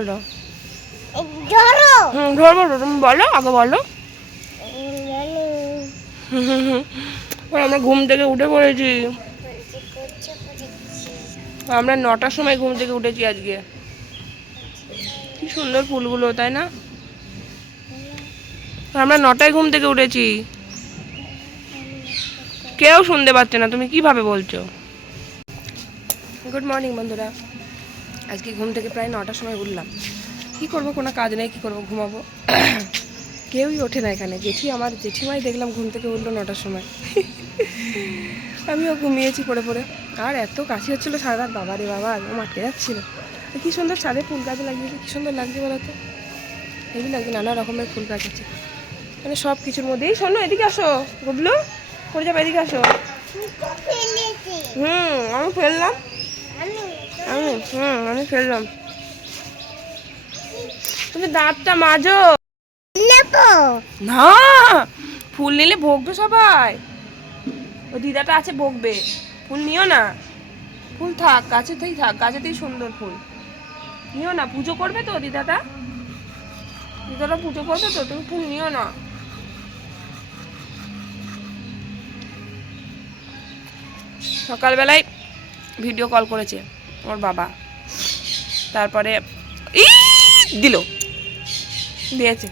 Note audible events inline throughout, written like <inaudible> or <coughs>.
বলে ধরো। হুম ধরবো তো, তুমি বলো আগে বলো। আর আমরা ঘুম থেকে উঠে পড়েছি। আমরা নটার সময় ঘুম থেকে উঠেছি আজকে। কি সুন্দর ফুলগুলো তাই না? আমরা নটায় ঘুম থেকে উঠেছি। কেউ শুনতে পাচ্ছে না তুমি কীভাবে বলছো? গুড মর্নিং বন্ধুরা। আজকে ঘুম থেকে প্রায় নটার সময় উঠলাম। কি করব কোনো কাজ নেই কি করব ঘুমাবো? <clears throat> কেউই ওঠে না এখানে। জেঠি আমার জেঠিমাই দেখলাম ঘুম থেকে উঠল নটার সময়। <laughs> আমিও ঘুমিয়েছি পড়ে পড়ে। আর এত কাশি হচ্ছিল সারা রাত বাবা রে বাবা একদম আটকে যাচ্ছিল। কি সুন্দর ছাদে ফুল গাছ লাগিয়েছে কী সুন্দর লাগছে বলো তো? হেবি লাগছে নানা রকমের ফুল গাছ আছে। মানে সব কিছুর মধ্যেই শোনো এদিকে আসো গুবলু। করে যাবে এদিকে আসো। হুম আমি ফেললাম। আমি হুম আমি ফেললাম তুমি দাঁতটা মাজো। না ফুল নিলে ভোগবে সবাই। ও দিদাটা আছে ভোগবে। ফুল নিও না। ফুল থাক গাছেতেই থাক গাছেতেই সুন্দর ফুল। নিও না পুজো করবে তো দিদাটা? দিদাটা পুজো করবে তো তুমি ফুল নিও না। সকালবেলায় ভিডিও কল করেছে। ওর বাবা। তারপরে ই দিল। দিয়েছে।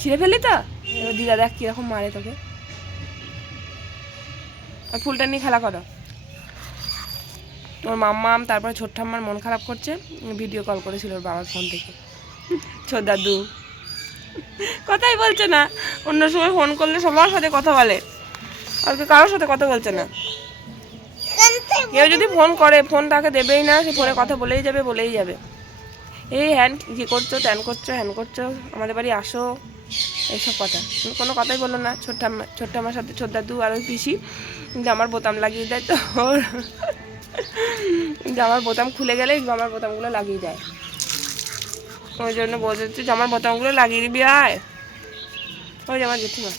ছিঁড়ে ফেললি তো? এবার দিদা দেখ কীরকম মারে তোকে। আর ফুলটা নিয়ে খেলা করো। ওর মাম্মাম তারপরে ছোট্ট ঠাম্মার মন খারাপ করছে। ভিডিও কল করেছিল ওর বাবার ফোন থেকে। ছোট দাদু। কথাই বলছে না। অন্য সময় ফোন করলে সবার সাথে কথা বলে। আর কি কারোর সাথে কথা বলছে না। কেউ যদি ফোন করে, ফোন তাকে দেবেই না, সে ফোনে কথা বলেই যাবে বলেই যাবে। এই হ্যান, কী করছ, ত্যান করছ, হ্যান করছ, আমাদের বাড়ি আসো, এইসব কথা। কোনো কথাই বলল না, ছোট্ট আম্মা ছোট্ট সাথে ছোট দাদু আর ওই পিসি, জামার বোতাম লাগিয়ে দেয় তো। ওর জামার বোতাম খুলে গেলে জামার বোতামগুলো লাগিয়ে দেয়। ওই জন্য বলছে, জামার বোতামগুলো লাগিয়ে দিবি, আয়। ওই জামার জেঠিমা।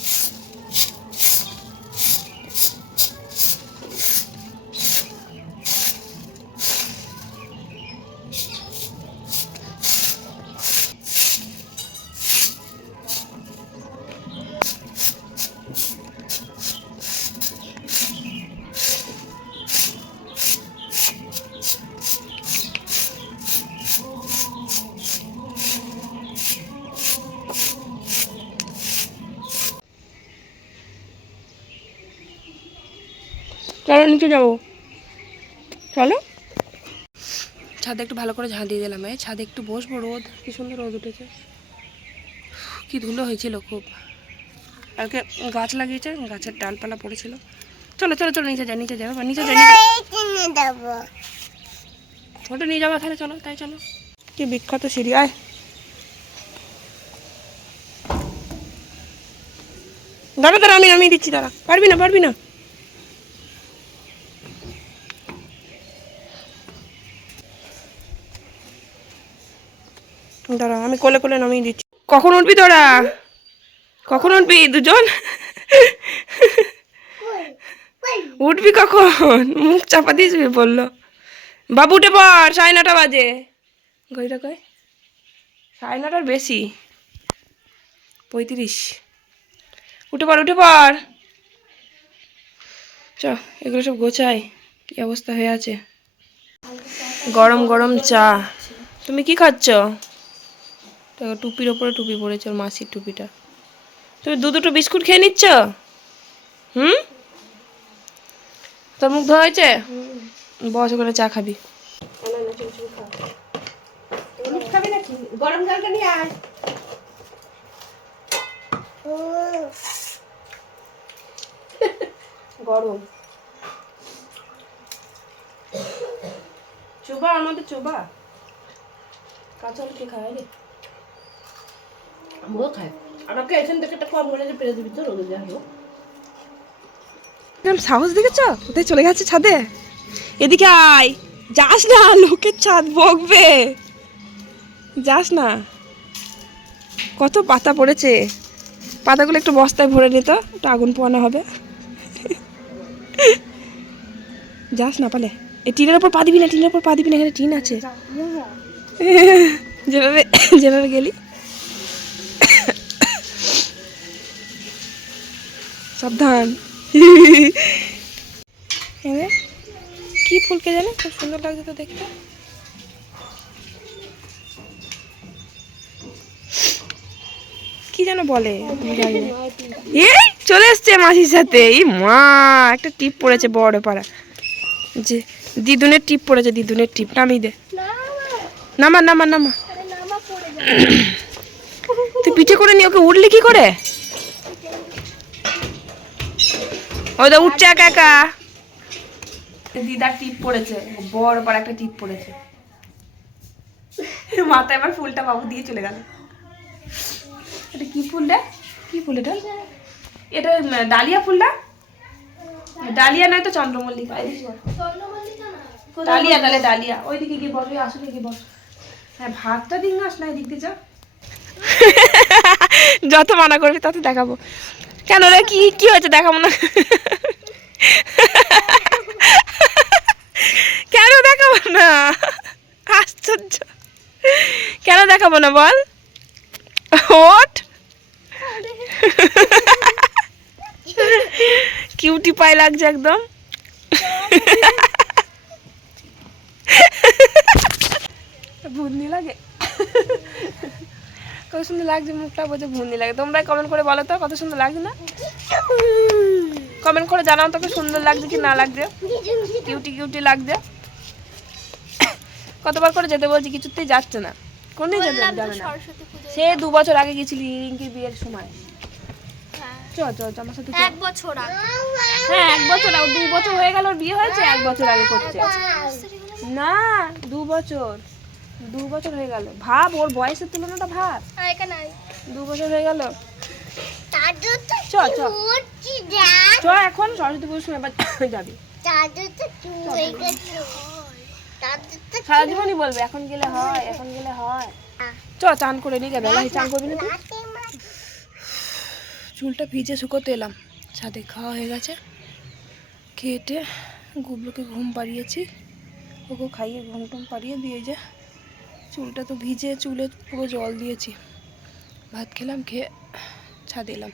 চলো নিচে যাব। চলো। ছাদে একটু ভালো করে ঝাঁ দিয়ে দিলাম এই ছাদে একটু বসবো রোদ কি সুন্দর রোদ উঠেছে। কি ধুলো হয়েছিল খুব। কালকে গাছ লাগিয়েছে গাছের ডালপালা পড়েছিল। চলো চলো চলো নিচে যাই নিচে যাবে নিচে যাই নিচে ওটা নিয়ে যাব তাহলে চলো তাই চলো। কি বিখ্যাত সিঁড়ি আয়। দাঁড়া দাঁড়া আমি নামিয়ে দিচ্ছি দাঁড়া। পারবি না পারবি না। দাঁড়া, আমি কোলে কোলে নামিয়ে দিচ্ছি। কখন উঠবি তোরা? কখন উঠবি? দুজন? উঠবি কখন? মুখ চাপা দিয়ে বলল বাবু, উঠে পর সাড়ে নটা বাজে। ঘড়িটা কয় সাড়ে নটার বেশি। পঁয়ত্রিশ। উঠে পর উঠে পর চ, এগুলো সব গোছাই। কি অবস্থা হয়ে আছে? গরম গরম চা। তুমি কি খাচ্ছ? দেখো টুপির ওপরে টুপি পড়েছে ওর মাসির টুপিটা। তুমি দু দুটো বিস্কুট খেয়ে নিচ্ছ? হুম? তোর মুখ ধোয়া হয়েছে? বস ওখানে চা খাবি। গরম জলটা নিয়ে আয়। গরম। চোবা মধ্যে চোবা। কাঁচা কে খায় রে। আমরাও খাই। আমাকে এখান থেকে একটা কম করে পেরে দিবি তো রোদে যাব এরকম সাহস দেখেছ? কোথায় চলে গেছে ছাদে? এদিকে আয়। যাস না লোকের ছাদ বকবে। যাস না। কত পাতা পড়েছে। পাতাগুলো একটু বস্তায় ভরে নিত একটু আগুন পোয়ানো হবে। যাস না পালে। এই টিনের ওপর পা দিবি না টিনের ওপর পা দিবি না এখানে টিন আছে। যেভাবে যেভাবে গেলি। সাবধান। কি ফুলকে জানে? খুব সুন্দর লাগছে তো দেখতে। কি যেন বলে। এই চলে এসছে মাসির সাথে। এই মা একটা টিপ পড়েছে বড় পাড়া। যে দিদুনের টিপ পড়েছে দিদুনের টিপ। নামিয়ে দে। নামা নামা নামা। তুই পিঠে করে নি ওকে উঠলি কি করে? ওই তো উঠছে একা একা। দিদার টিপ পড়েছে বড় পাড়া একটা টিপ পড়েছে। মাথা এবার ফুলটা বাবু দিয়ে চলে গেল। এটা কি ফুল রে? কি ফুল এটা? এটা ডালিয়া ফুলটা? ডালিয়া নয় তো চন্দ্রমল্লিকা। ডালিয়া তাহলে ডালিয়া। ওইদিকে গিয়ে বস ওই আসলে গিয়ে বস। হ্যাঁ ভাতটা দিন আস না এদিক দিয়ে যা। <laughs> যত মানা করবি তত দেখাবো। কেন রে? কি কি হয়েছে? দেখাবো না কেন দেখাবো না? আশ্চর্য। কেন দেখাবো না বল? ওঠ কিউটি পাই লাগছে একদম। ভুন্দি লাগে। কত সুন্দর লাগছে মুখটা বলছে ভুন্দি লাগে। তোমরা কমেন্ট করে বলো তো কত সুন্দর লাগছে না? কমেন্ট করে জানাও তোকে সুন্দর লাগছে কি না লাগছে। কিউটি কিউটি লাগছে। কতবার করে যেতে বলছি কিছুতেই যাচ্ছে না। কোনদিন যেতে যাবে না। সে দু বছর আগে গেছিলি রিঙ্কির বিয়ের সময়। চ চ চ, আমার সাথে এক বছর আগে। হ্যাঁ এক বছর আগে। দু বছর হয়ে গেল বিয়ে হয়েছে এক বছর আগে করছে। না দু বছর দু বছর হয়ে গেল। ভাব ওর বয়সের তুলনাটা ভাব। দু বছর হয়ে গেল। চ চ। চ এখন সরস্বতী পুজোর সময় এবার <coughs> যাবি। সারা জীবনই বলবে এখন গেলে হয় এখন গেলে হয়। চ চান করে নি গেল চান করবি না তুই? চুলটা ভিজে শুকোতে এলাম। ছাদে খাওয়া হয়ে গেছে। খেটে গুবলুকে ঘুম পাড়িয়েছি। ওকে খাইয়ে ঘুম টুম পাড়িয়ে দিয়ে যে। চুলটা তো ভিজে চুলে পুরো জল দিয়েছি। ভাত খেলাম, খেয়ে ছাদ এলাম।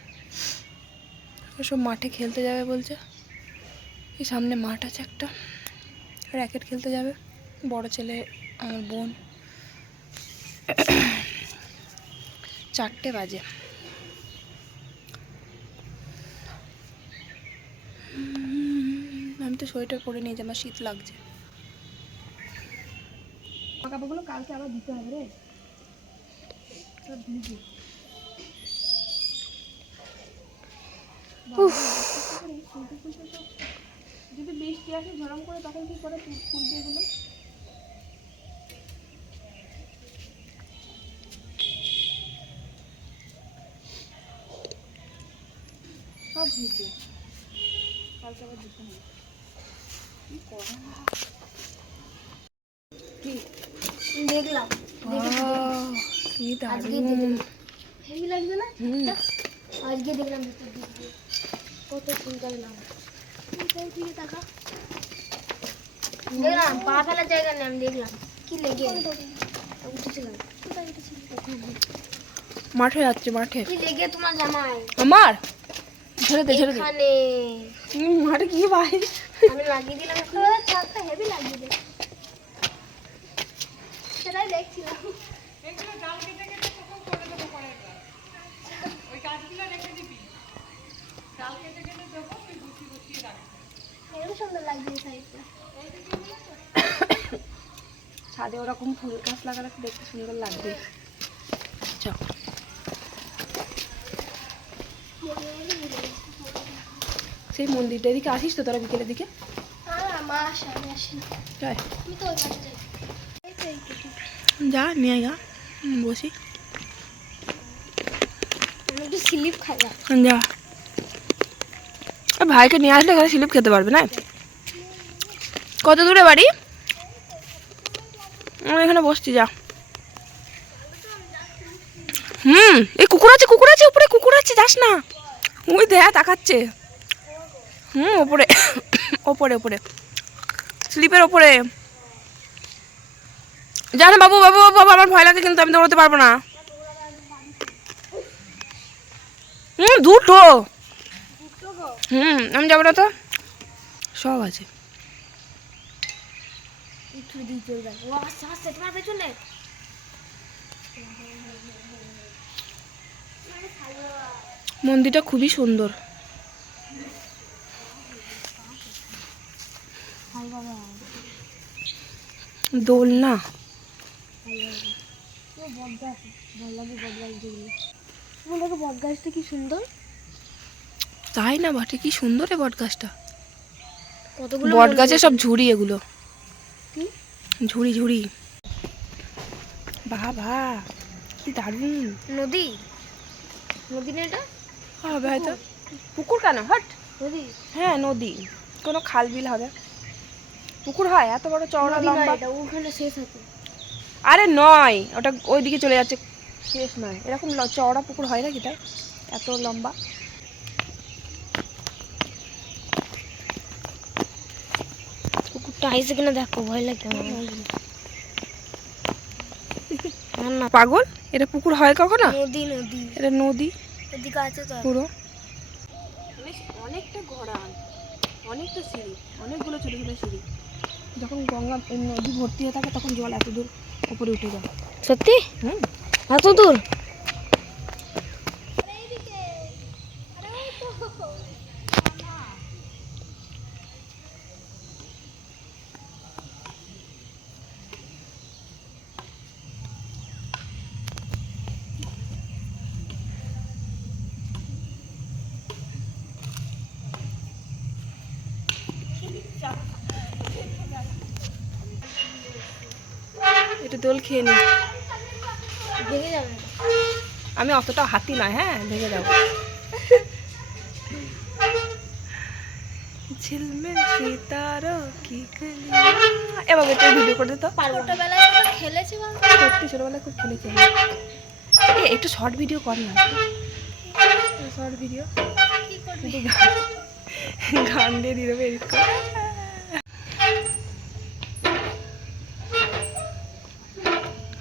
সব মাঠে খেলতে যাবে বলছে। এই সামনে মাঠ আছে একটা। র্যাকেট খেলতে যাবে। বড় ছেলে, আমার বোন। চারটে বাজে। আমি তো সোয়েটার পরে নিয়ে যে আমার শীত লাগছে। কাপড়গুলো কালকে আবার দিতে হবে রে। সব ভিজে। যদি বৃষ্টি আসে ঝরম করে তখন কি করে তুল- তুলবে এগুলো? সব ভিজে কালকে আবার দিতে হবে। দেখলাম। কি দারুণ হেভি লাগবে না? আজকে দেখলাম ভিতর দিক কত সুন্দর লাগবে দিকে টাকা? দেখলাম পা ফেলার জায়গা নেই আমি দেখলাম। কি লেগে? উঠেছিলাম। মাঠে যাচ্ছে মাঠে। কি লেগে তোমার জামাই? আমার? ছেড়ে দে ছেড়ে দে। মাঠে কি ভাই? আমি লাগিয়ে দিলাম। হেভি লাগিয়ে দিলাম। দেখছিলাম হেবি সুন্দর লাগছে এই সাইডটা ছাদে ওরকম ফুল গাছ লাগালে দেখতে সুন্দর লাগবে। সেই মন্দিরটা এদিকে আসিস তো তোরা বিকেলের দিকে? আর মা আসে আমি আসি না। আমি তো ওই পাশে যাই। যা নিয়ে গা বসি। স্লিপ খাই যা। ভাইকে নিয়ে আসলে এখানে স্লিপ খেতে পারবে না? কত দূরে বাড়ি? আমি এখানে বসছি যা। হুম এই কুকুর আছে কুকুর আছে উপরে কুকুর আছে যাস না। ওই দেয়া তাকাচ্ছে। হুম ওপরে ওপরে ওপরে। স্লিপের ওপরে। জানো বাবু বাবু বাবু আমার ভয় লাগে কিন্তু আমি দৌড়াতে পারব না। হুম, দুটো। হুম, আমি যাব না তো? সব আছে। একটু ও বট গাছটা কি সুন্দর তাই না বটে? কি সুন্দর রে বট গাছটা কতগুলো বট গাছে সব ঝুড়ি এগুলো। কি? ঝুড়ি ঝুড়ি। বাবা কি দারুণ। নদী? নদী না এটা? হবে হয়তো। পুকুর কেন? হট। নদী। হ্যাঁ নদী। কোনো খাল বিল হবে। পুকুর হয় এত বড় চওড়া লম্বা। ওখানে শেষ আছে আরে নয় ওটা ওইদিকে চলে যাচ্ছে। শেষ নয়। এরকম চওড়া পুকুর হয় নাকি তাই? এত লম্বা। কুকুরটা আইসে কিনা দেখো ভয় লাগে আমার। না না পাগল? এটা পুকুর হয় কখনো? নদী নদী। এটা নদী? এদিকে আছে তো। পুরো? অনেকটা গড়ান অনেকটা সিঁড়ি অনেকগুলো ছোটো ছোটো সিঁড়ি। যখন গঙ্গা নদী ভর্তি হয়ে থাকে তখন জল এত দূর। উপরে উঠে যাও। সত্যি? হুম। এত দূর এটা দোল খেয়ে নি। ভেঙে যাবে। আমি অতটা হাতি নয় হ্যাঁ? ভেঙে যাব। ঝিলমিল সিতারো কি ভিডিও করে দে তো ছোটবেলায় খেলেছি সত্যি ছোটবেলায় খুব খেলেছি এ একটু শর্ট ভিডিও কর না। শর্ট ভিডিও কি করবি? গান দিয়ে দিয়ে দেবে এডিট করে আমার গুবলুটা খুব মজা করতে পারতো রে এসে তোরে দেখা যাবে না তোরে মাইকের দরকার ছিল হ্যাঁ মাইকের দরকার ছিল হ্যাঁ হ্যাঁ ঠিক ঠিক ঠিক বলেছিস আমি তো শাড়ির মতো চাচাই আমার মাইক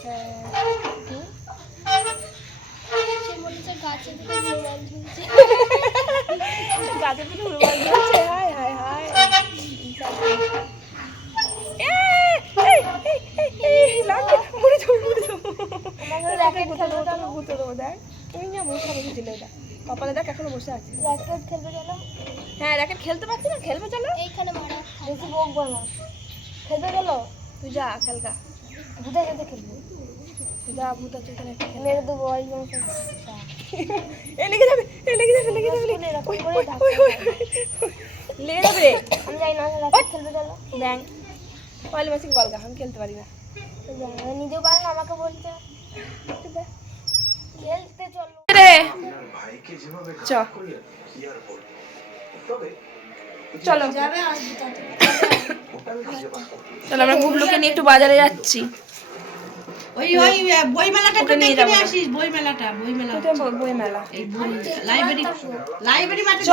হ্যাঁ ঝুলছে গাছের পিছনে রুমাল দিয়েছে হায় হায় হায়। কপালে দেখ এখনও বসে আছে খেলবে চলো হ্যাঁ র্যাকেট খেলতে পারছি না খেলবে চলো এইখানে মারা বেশি বকবো না খেলবে চলো তুই যা খেলগা খেলবে। তুই যা ভূত আছে এখানে মেরে দেবো এ লেগে যাবে এ লেগে যাবে লেগে যাবে। লেগে- রে। আমি যাই না খেলবে চলো। ব্যাং। পয়লা মাসিক বলগা আমি খেলতে পারি না। নিজেও পারে না আমাকে বলতে খেলতে চলো। রে। চ। চলো। চলো আমরা গুবলুকে নিয়ে একটু বাজারে যাচ্ছি। ওই ওই বই মেলাটা ওকে নিয়ে আসিস বই মেলাটা বই মেলা এই বই লাইব্রেরি লাইব্রেরি মাঠে চ।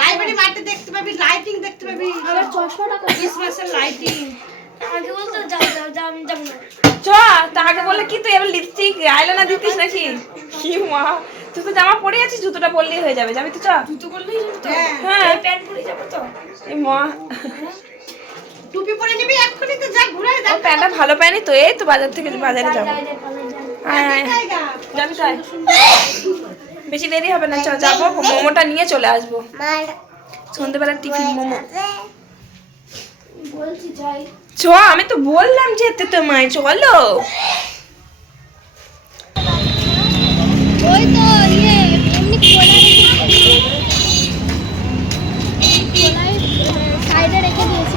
লাইব্রেরি মাঠে দেখতে পাবি লাইটিং দেখতে পাবি। আমার চশমাটা ক্রিসমাসের লাইটিং আগে বলতো যাও যাও যাও আমি যাব না। চ তা আগে বললে কি তুই এবার লিপস্টিক আইলাইনার দিতিস নাকি? কি মা তুই তো জামা পরে আছিস জুতোটা পরলেই হয়ে যাবে যাবি তো চ। জুতো হ্যাঁ হ্যাঁ। প্যান্ট পরে যাব তো। এই মা। টুপি পরে নিবি এক্ষুনি তো যা ঘুরে ও প্যান্টটা ভালো প্যান্টই তো এই তো বাজার থেকে বাজারে যাব। যাবি তাই বেশি দেরি হবে না চল যাব মোমোটা নিয়ে চলে আসব। মার। সন্ধ্যেবেলার টিফিন মোমো। বলছি যাই। চ আমি তো বললাম যেতে তোমায় চলো ওই তো ইয়ে এমনি খোলা খোলায় সাইডে রেখে দিয়েছি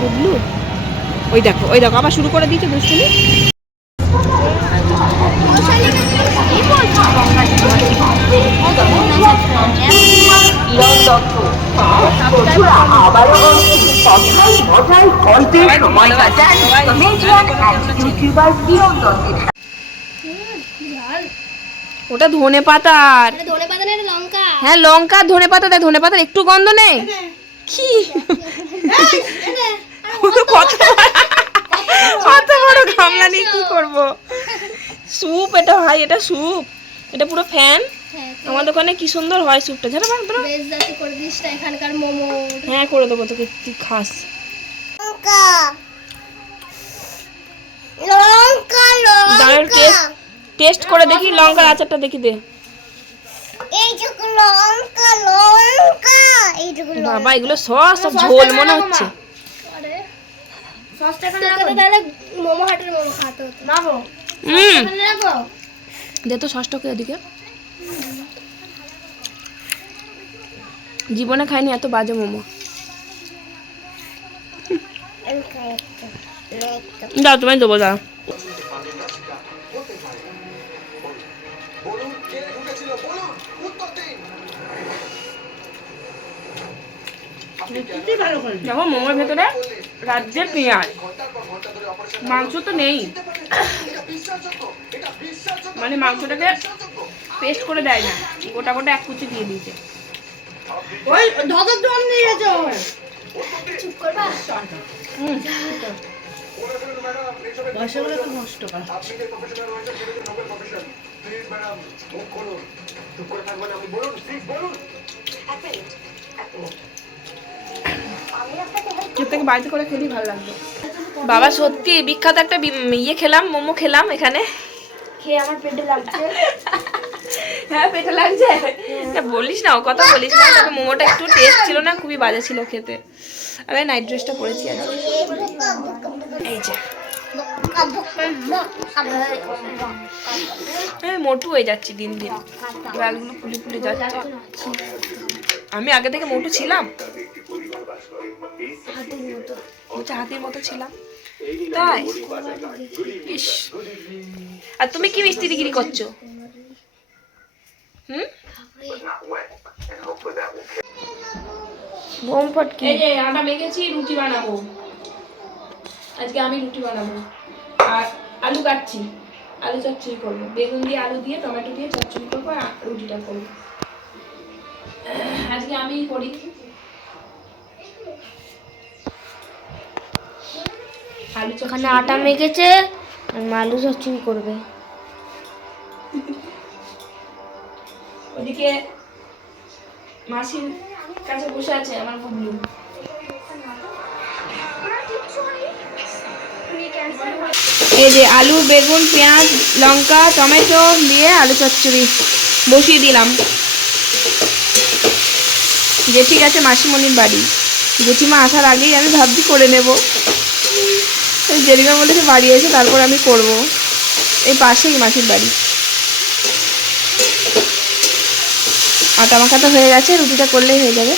বুবলু ওই দেখো ওই দেখো আবার শুরু করে দিয়েছে দুষ্টুমি? ওটা ধনে পাতার। হ্যাঁ লঙ্কা ধনে পাতা দেয় ধনে পাতার একটু গন্ধ নেই কি? <laughs> কত বড় গামলা নিয়ে কি করব স্যুপ এটা ভাই এটা স্যুপ। এটা পুরো ফ্যান। হ্যাঁ আমার দোকানে কি সুন্দর হয় স্যুপটা। জানো বাবা তোরা? করে দিস না এখানকার মোমো। হ্যাঁ করে দেবো তোকে তুই খাস। লঙ্কা। লঙ্কা দাঁড়ার টেস্ট টেস্ট করে দেখি লঙ্কার আচারটা দেখি দে। এইটুকু লঙ্কা লঙ্কা। এইটুকু বাবা এগুলো সস সব ঝোল মনে হচ্ছে। আরে সসটা এখানে রাখো। তাহলে মোমো হাটের মোমো খাতে হতো। নাবো হুম দে তো সসটাকে এদিকে। জীবনে খাইনি, এত বাজে মোমো। দাও, তোমায় দেবো, দাও। দেখো, মোমোর ভেতরে রাজ্যের পেঁয়াজ। মাংস তো নেই। মানে মাংসটাকে পেস্ট করে দেয় না। গোটা গোটা এক কুচি দিয়ে দিয়েছে। ওই ধদের জল নিয়ে যেতে চুপ করবা? হুম পয়সাগুলো একটু নষ্ট কর এর থেকে বাড়িতে করে খেলেই ভালো লাগবে। বাবা সত্যি বিখ্যাত একটা ইয়ে খেলাম মোমো খেলাম এখানে। খেয়ে আমার পেটে লাগছে। হ্যাঁ পেটে লাগছে? তা বলিস না ও কথা বলিস না। তবে মোমোটা একটু টেস্ট ছিল না খুবই বাজে ছিল খেতে। আমি নাইট ড্রেসটা পরেছি আজকে এই যে। আমি মোটু হয়ে যাচ্ছি দিন দিন। গালগুলো ফুলে ফুলে যাচ্ছে। আমি আগে থেকে মোটু ছিলাম। বলছে হাতির মতো ছিলাম। তাই? ইস। আর তুমি কি মিস্ত্রিগিরি করছ? হুম? বোমফট এই যে আটা মেখেছি রুটি বানাবো। আজকে আমি রুটি বানাবো। আর আলু কাটছি। আলু চচ্চড়ি করব। বেগুন দিয়ে আলু দিয়ে টমেটো দিয়ে চচ্চড়ি করব আর রুটিটা করব। আজকে আমিই করি। ওখানে আটা মেখেছে আর আলু চচ্চড়ি করবে। ওদিকে মাসির কাছে বসে আছে আমার বুবলু। এই যে আলু বেগুন পেঁয়াজ লঙ্কা টমেটো দিয়ে আলু চচ্চড়ি বসিয়ে দিলাম। জেঠি গেছে মাসিমণির বাড়ি। জেঠিমা আসার আগেই আমি ভাবছি করে নেব। জেঠিমা বলেছে বাড়ি এসে তারপর আমি করব। এই পাশেই মাসির বাড়ি। আটা মাখা তো হয়ে গেছে, রুটিটা করলেই হয়ে যাবে।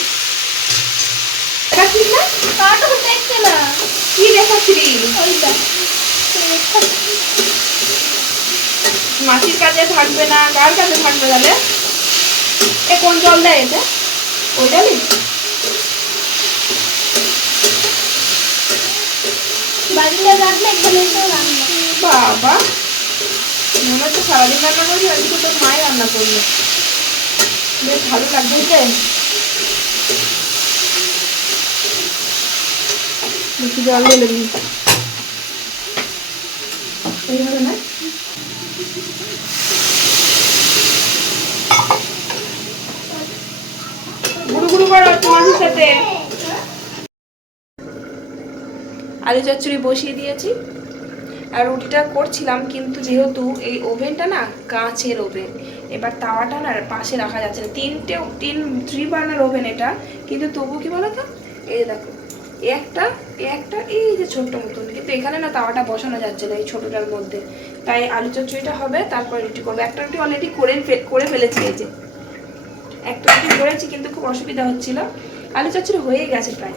মাসির কাছে থাকবে না, কার কাছে থাকবে তাহলে? এ কোন জল দেয় এতে? ওই জলই? বাড়িতে রাখলে এখানে এসেও রান্না। বাবা, মনে হচ্ছে সারাদিন রান্না করবি আজকে তোর মাই রান্না করল। বেশ ভালো লাগবে যে বেশি জল ঢেলে দিই। গুরু গুরু করো তোমার সাথে। আলু চচ্চড়ি বসিয়ে দিয়েছি। আর রুটিটা করছিলাম, কিন্তু যেহেতু এই ওভেনটা না কাঁচের ওভেন, এবার তাওয়াটা না পাশে রাখা যাচ্ছে না। তিনটে, তিন থ্রি বার্নার ওভেন এটা, কিন্তু তবু কি বলো তো এই দেখো, একটা একটা, এই যে ছোট্ট মতন, কিন্তু এখানে না তাওয়াটা বসানো যাচ্ছে না এই ছোটোটার মধ্যে। তাই আলু চচ্চড়িটা হবে, তারপর রুটি করব। একটা রুটি অলরেডি করে করে ফেলেছি এই যে। একটা রুটি করেছি, কিন্তু খুব অসুবিধা হচ্ছিল। আলু চচ্চড়ি হয়ে গেছে প্রায়।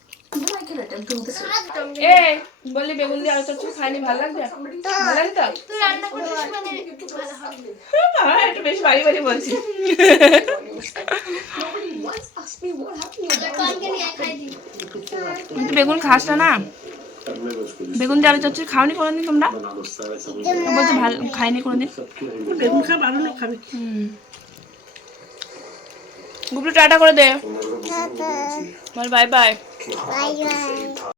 even I can attempt to do the same. এ বললি বেগুন দিয়ে আলু চচ্চড়ি খাইনি ভালো লাগবে ভালো লাগে তো তুই রান্না করছিস মানে একটু ভালো হবে। বাবা, একটু বেশি বাড়ি বাড়ি বলছি বেগুন খাস না বেগুন দিয়ে আলু চচ্চড়ি খাওনি কোনোদিন তোমরা? বলছো ভালো খাইনি কোনোদিন। বেগুন আরও লোক খাবে। গুবলু টাটা করে দে। বল বাই বাই বাই বাই